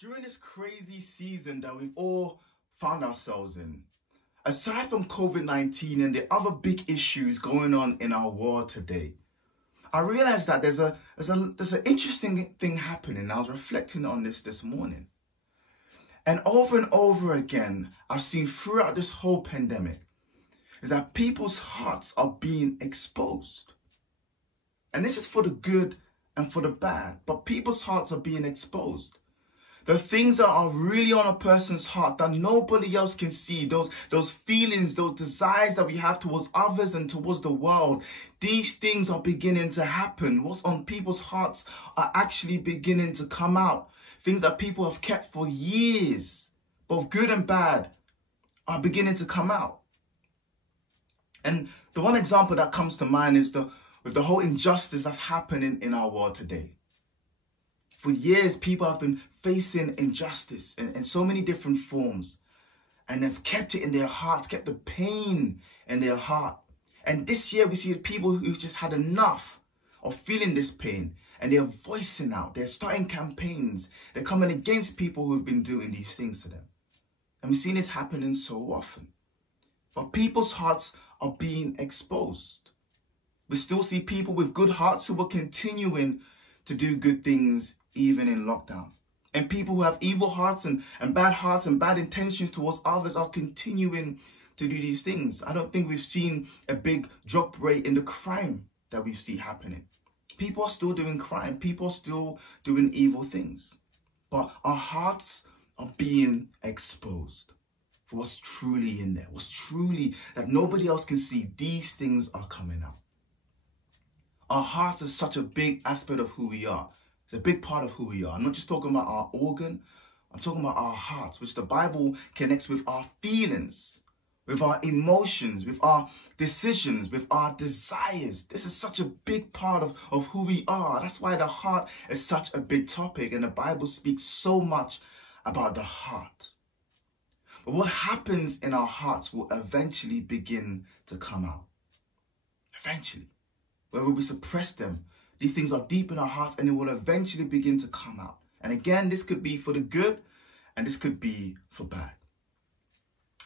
During this crazy season that we've all found ourselves in, aside from COVID-19 and the other big issues going on in our world today, I realized that there's an interesting thing happening. I was reflecting on this morning. And over again, I've seen throughout this whole pandemic is that people's hearts are being exposed. And this is for the good and for the bad, but people's hearts are being exposed. The things that are really on a person's heart that nobody else can see, those feelings, those desires that we have towards others and towards the world, these things are beginning to happen. What's on people's hearts are actually beginning to come out. Things that people have kept for years, both good and bad, are beginning to come out. And the one example that comes to mind is with the whole injustice that's happening in our world today. For years, people have been facing injustice in so many different forms, and they've kept it in their hearts, kept the pain in their heart. And this year, we see people who've just had enough of feeling this pain, and they're voicing out, they're starting campaigns, they're coming against people who've been doing these things to them. And we've seen this happening so often. But people's hearts are being exposed. We still see people with good hearts who are continuing to do good things even in lockdown. And people who have evil hearts and bad intentions towards others are continuing to do these things. I don't think we've seen a big drop rate in the crime that we see happening. People are still doing crime. People are still doing evil things. But our hearts are being exposed for what's truly in there. What's truly that nobody else can see. These things are coming out. Our hearts are such a big aspect of who we are. It's a big part of who we are. I'm not just talking about our organ. I'm talking about our hearts, which the Bible connects with our feelings, with our emotions, with our decisions, with our desires. This is such a big part of who we are. That's why the heart is such a big topic, and the Bible speaks so much about the heart. But what happens in our hearts will eventually begin to come out. Eventually. Whether we suppress them, these things are deep in our hearts and it will eventually begin to come out. And again, this could be for the good and this could be for bad.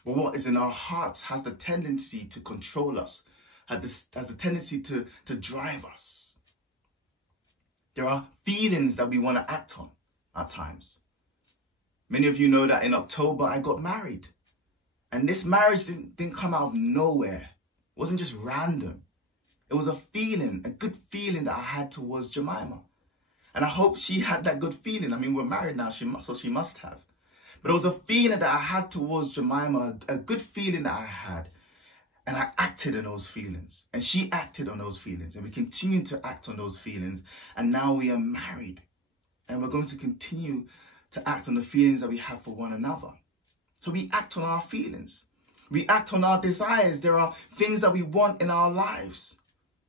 But what is in our hearts has the tendency to control us, has the tendency to drive us. There are feelings that we want to act on at times. Many of you know that in October I got married. And this marriage didn't come out of nowhere. It wasn't just random. It was a feeling, a good feeling that I had towards Jemima. And I hope she had that good feeling. I mean, we're married now, so she must have. But it was a feeling that I had towards Jemima, a good feeling that I had. And I acted on those feelings. And she acted on those feelings. And we continue to act on those feelings. And now we are married. And we're going to continue to act on the feelings that we have for one another. So we act on our feelings. We act on our desires. There are things that we want in our lives.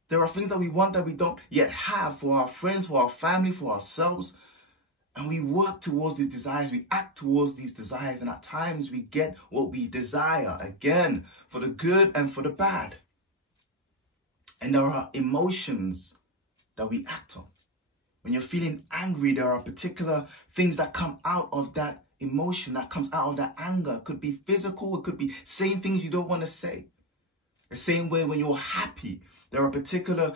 There are things that we want that we don't yet have for our friends, for our family, for ourselves. And we work towards these desires. We act towards these desires. And at times we get what we desire. Again, for the good and for the bad. And there are emotions that we act on. When you're feeling angry, there are particular things that come out of that emotion, that comes out of that anger. It could be physical. It could be saying things you don't want to say. The same way when you're happy, there are particular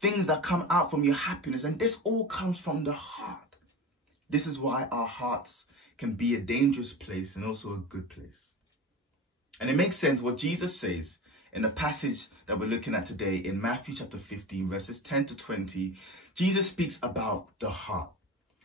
things that come out from your happiness. And this all comes from the heart. This is why our hearts can be a dangerous place and also a good place. And it makes sense what Jesus says in the passage that we're looking at today in Matthew chapter 15, verses 10 to 20. Jesus speaks about the heart.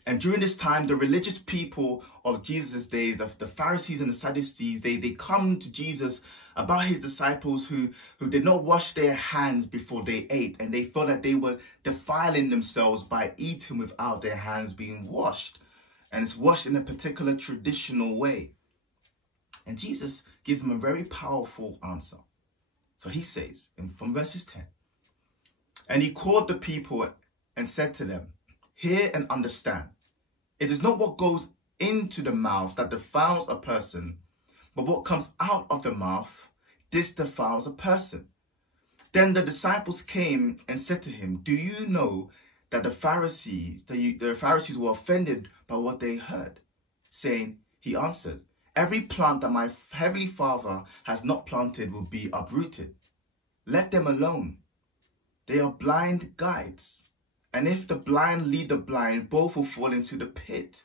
And during this time, the religious people of Jesus' days, the Pharisees and the Sadducees, they come to Jesus about his disciples who did not wash their hands before they ate. And they thought that they were defiling themselves by eating without their hands being washed. And it's washed in a particular traditional way. And Jesus gives them a very powerful answer. So he says, from verses 10, and he called the people and said to them, hear and understand. It is not what goes into the mouth that defiles a person, but what comes out of the mouth, this defiles a person. Then the disciples came and said to him, do you know that the Pharisees were offended by what they heard? saying, he answered, every plant that my heavenly Father has not planted will be uprooted. Let them alone. They are blind guides. And if the blind lead the blind, both will fall into the pit.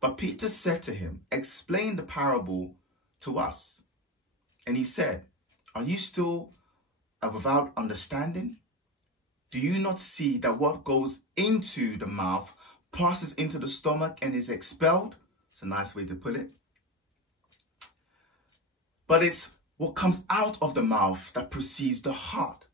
But Peter said to him, explain the parable to us. And he said, are you still without understanding? Do you not see that what goes into the mouth passes into the stomach and is expelled? It's a nice way to put it. But it's what comes out of the mouth that precedes the heart,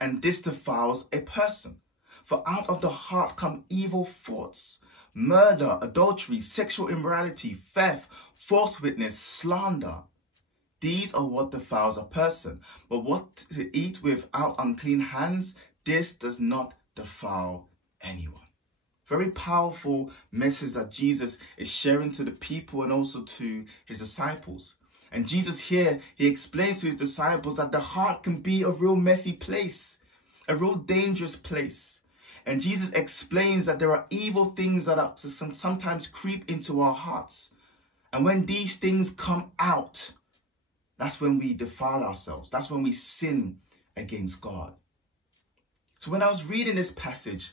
and this defiles a person. For out of the heart come evil thoughts, murder, adultery, sexual immorality, theft, false witness, slander. These are what defiles a person. But what to eat without unclean hands, this does not defile anyone. Very powerful message that Jesus is sharing to the people and also to his disciples. And Jesus here, he explains to his disciples that the heart can be a real messy place, a real dangerous place. And Jesus explains that there are evil things that are sometimes creep into our hearts. And when these things come out, that's when we defile ourselves. That's when we sin against God. So when I was reading this passage,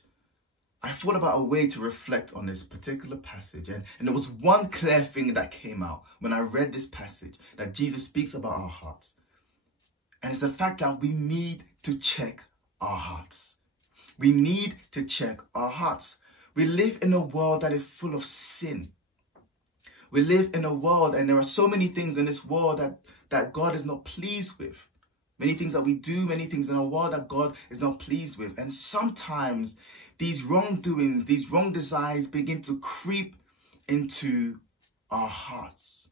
I thought about a way to reflect on this particular passage. And there was one clear thing that came out when I read this passage, that Jesus speaks about our hearts. And it's the fact that we need to check our hearts. We need to check our hearts. We live in a world that is full of sin. We live in a world, and there are so many things in this world that God is not pleased with. Many things that we do, many things in our world that God is not pleased with. And sometimes these wrongdoings, these wrong desires begin to creep into our hearts.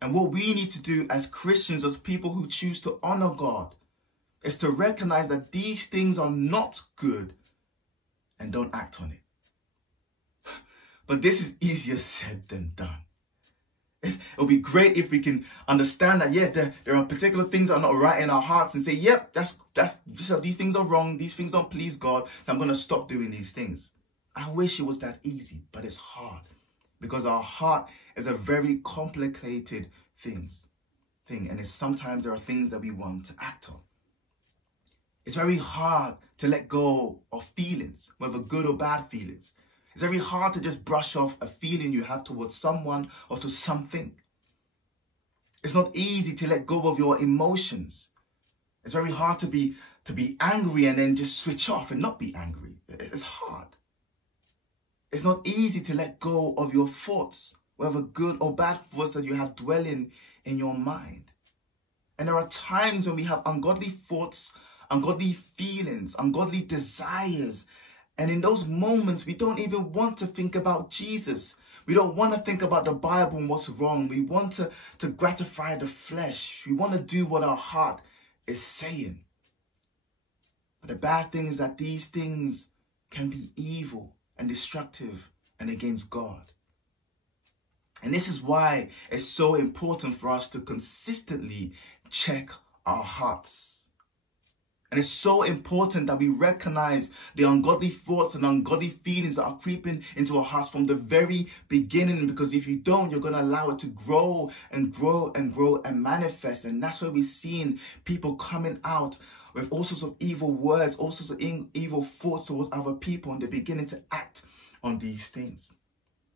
And what we need to do as Christians, as people who choose to honor God, is to recognize that these things are not good and don't act on it. But this is easier said than done. It'll be great if we can understand that, yeah, there are particular things that are not right in our hearts and say, yep, these things are wrong. These things don't please God. So I'm going to stop doing these things. I wish it was that easy, but it's hard because our heart is a very complicated thing. And sometimes there are things that we want to act on. It's very hard to let go of feelings, whether good or bad feelings. It's very hard to just brush off a feeling you have towards someone or to something. It's not easy to let go of your emotions. It's very hard to be angry and then just switch off and not be angry. It's hard. It's not easy to let go of your thoughts, whether good or bad thoughts that you have dwelling in your mind. And there are times when we have ungodly thoughts, ungodly feelings, ungodly desires. And in those moments, we don't even want to think about Jesus. We don't want to think about the Bible and what's wrong. We want to gratify the flesh. We want to do what our heart is saying. But the bad thing is that these things can be evil and destructive and against God. And this is why it's so important for us to consistently check our hearts. And it's so important that we recognize the ungodly thoughts and ungodly feelings that are creeping into our hearts from the very beginning. Because if you don't, you're going to allow it to grow and grow and grow and manifest. And that's where we're seeing people coming out with all sorts of evil words, all sorts of evil thoughts towards other people. And they're beginning to act on these things.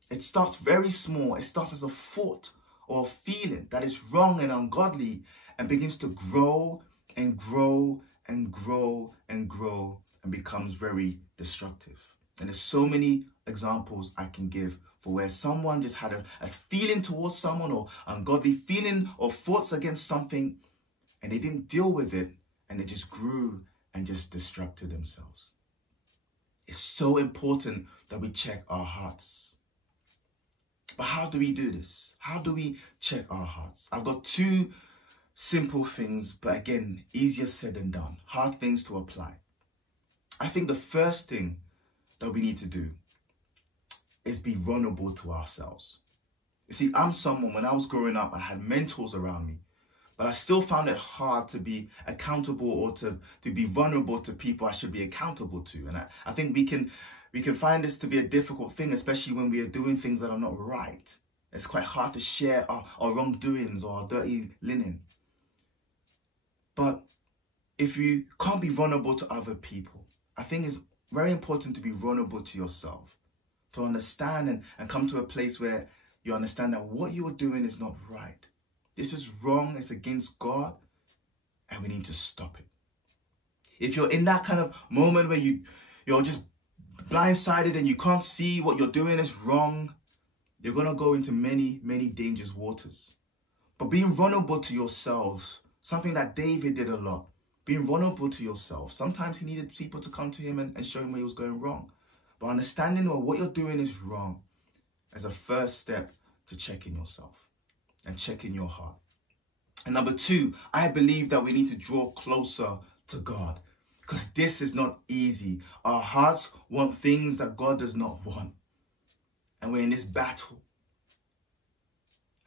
It starts very small. It starts as a thought or a feeling that is wrong and ungodly and begins to grow and grow and grow and grow and becomes very destructive. And there's so many examples I can give for where someone just had a feeling towards someone or ungodly feeling or thoughts against something, and they didn't deal with it, and they just grew and just destructed themselves. It's so important that we check our hearts. But how do we do this? How do we check our hearts? I've got two simple things, but again, easier said than done. Hard things to apply. I think the first thing that we need to do is be vulnerable to ourselves. You see, I'm someone, when I was growing up, I had mentors around me, but I still found it hard to be accountable or to be vulnerable to people I should be accountable to. And I think we can we can find this to be a difficult thing, especially when we are doing things that are not right. It's quite hard to share our wrongdoings or our dirty linen. But if you can't be vulnerable to other people, I think it's very important to be vulnerable to yourself, to understand and come to a place where you understand that what you are doing is not right. This is wrong, it's against God, and we need to stop it. If you're in that kind of moment where you're just blindsided and you can't see what you're doing is wrong, you're going to go into many, many dangerous waters. But being vulnerable to yourselves, something that David did a lot, being vulnerable to yourself. Sometimes he needed people to come to him and show him where he was going wrong. But understanding that what you're doing is wrong is a first step to checking yourself and checking your heart. And number two, I believe that we need to draw closer to God, because this is not easy. Our hearts want things that God does not want. And we're in this battle.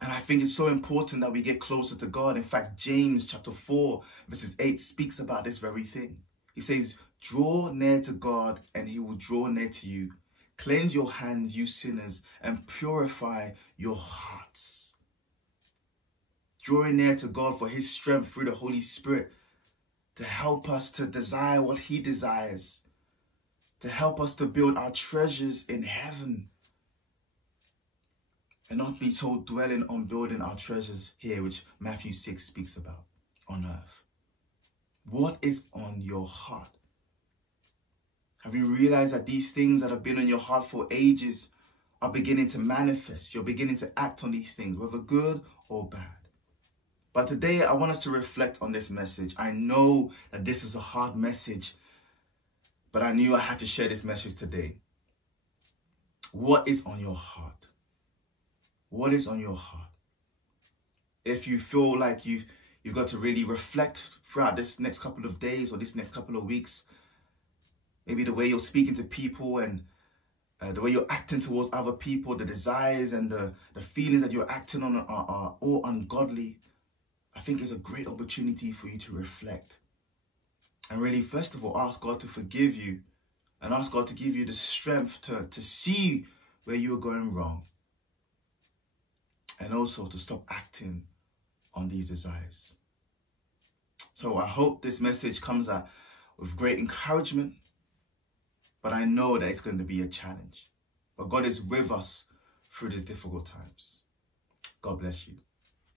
And I think it's so important that we get closer to God. In fact, James chapter 4, verses 8 speaks about this very thing. He says, draw near to God and he will draw near to you. Cleanse your hands, you sinners, and purify your hearts. Drawing near to God for his strength through the Holy Spirit to help us to desire what he desires, to help us to build our treasures in heaven and not be so dwelling on building our treasures here, which Matthew 6 speaks about, on earth. What is on your heart? Have you realized that these things that have been on your heart for ages are beginning to manifest? You're beginning to act on these things, whether good or bad. But today, I want us to reflect on this message. I know that this is a hard message, but I knew I had to share this message today. What is on your heart? What is on your heart? If you feel like you've got to really reflect throughout this next couple of days or this next couple of weeks, maybe the way you're speaking to people and the way you're acting towards other people, the desires and the feelings that you're acting on are all ungodly, I think it's a great opportunity for you to reflect. And really, first of all, ask God to forgive you and ask God to give you the strength to see where you are going wrong. And also to stop acting on these desires. So I hope this message comes out with great encouragement. But I know that it's going to be a challenge. But God is with us through these difficult times. God bless you.